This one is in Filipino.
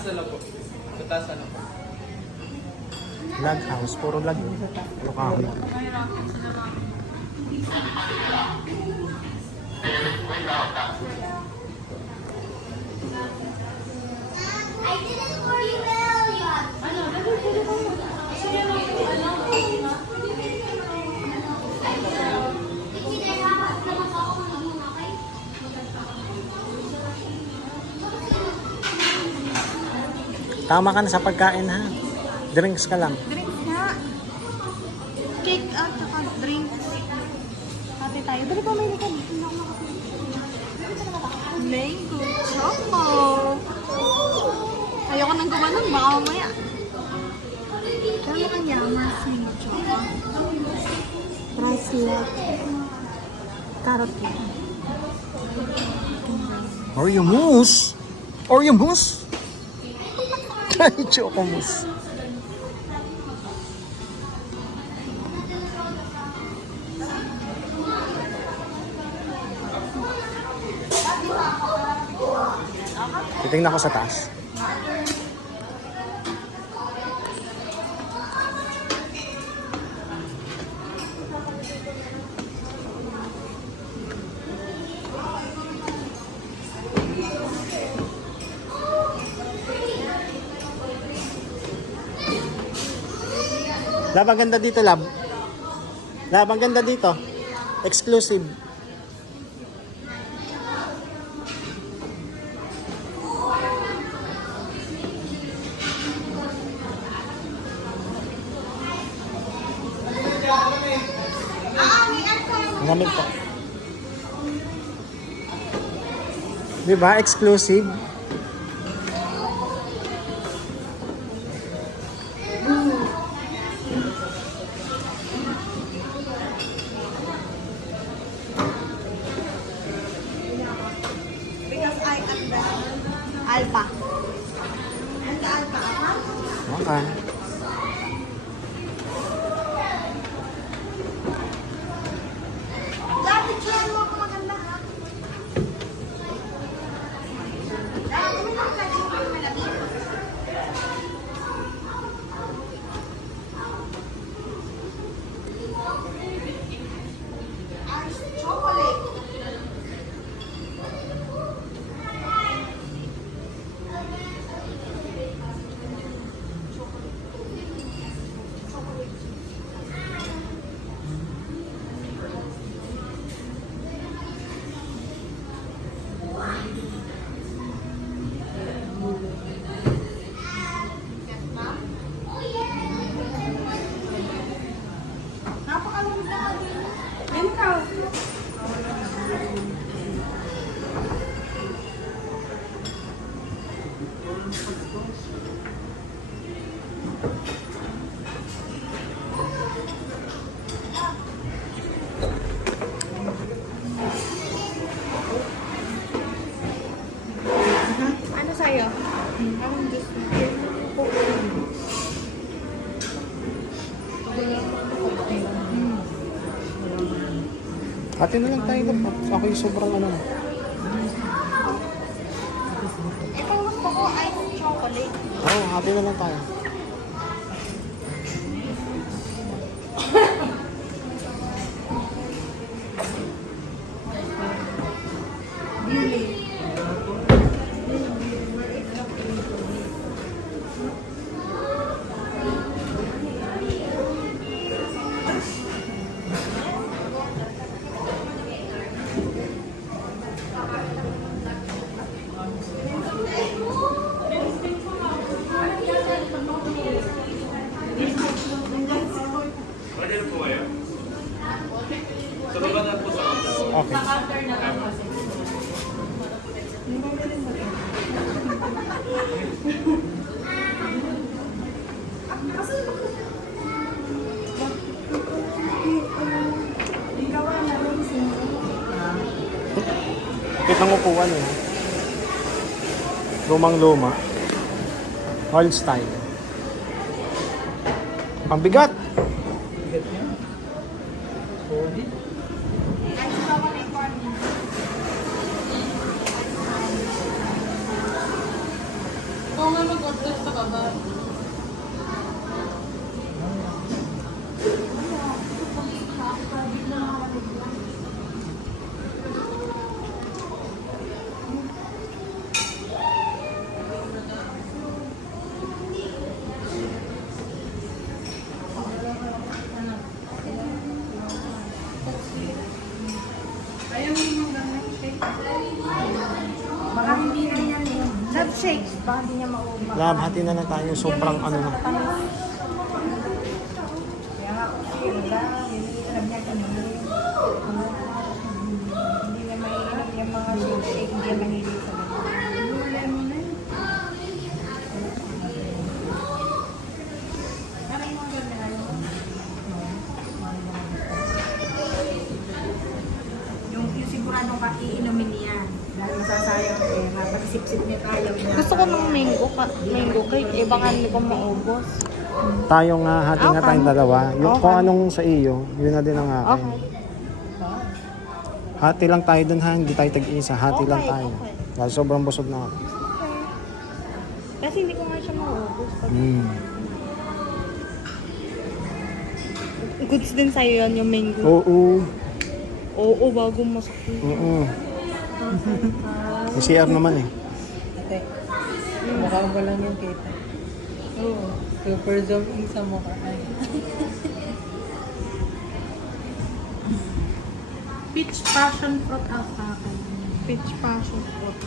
taas na lang po. Sa taas na lang po. Log house, puro log. Puro kahoy. Mahirapan sila mami. I didn't for you, Elliot. Ano? Dali ko. Sige lang po. Alam ko. Tama ka na sa pagkain ha. Drinks ka lang. Drinks nga. Cake at saka drinks. Hati tayo. Dali pa may likod. Mango choco. Ayoko nang gumanon. Baka mamaya. Pero makanyaman si choco. Rice lot. Carrot lang. Oreo mousse. Oreo mousse. Try choco mousse. Titingnan ko sa taas. Lab, ang ganda dito, Lab. Lab, ang ganda dito. Exclusive. Ang lamig po. Diba? Exclusive. Because I am the alpha. I'm the alpha. Okay. Dati, try mo ako maganda ha. Dati, kami lang ka din yung malamig. Ice chocolate. Napakalamig na kami. Yan ka. Ano sa'yo? Anong gusto mo? Hati na lang tayo, Lab. Ako yung sobrang ano. Itong gusto ko ice chocolate. Oo, hati na lang tayo. Okay. Kitang upuan eh. Lumang-luma. Old style. Ang bigat. Oo nga, yung ganun shake. Baka hindi na yan eh. Love shakes, baka hindi niya maubos. Lab, hati na lang tayo. Sobrang ano na. Kaya nga, wala. Alam niya kung hindi na maiinom yung mga shake, hindi na mahilig sa ganun. Wala mo na yun. Maraming mga ganun ayaw mo. Yung siguradong iinumin niya. Dahil masasayang pera. Pag sip-sip niya tayo. Gusto ko ng mango cake. Eh, baka hindi ko maubos. Tayo nga, hati nga Okay. tayong dalawa. Yung Okay. kung anong sa iyo, yun na din ang akin. Okay. Hati lang tayo dun ha, hindi tayo tag-isa. Hati lang Okay, tayo. okay. Dahil sobrang busog na ako. Kasi hindi ko nga siya maubos. Goods din sa'yo yan yung mango. Oo. Oo, bago masakit. Oo. Yung CR naman eh. Ate, mukha ba lang yung kita? Oo. Super zoom in sa mukha. Peach passion fruit ang sa akin. Peach passion fruit.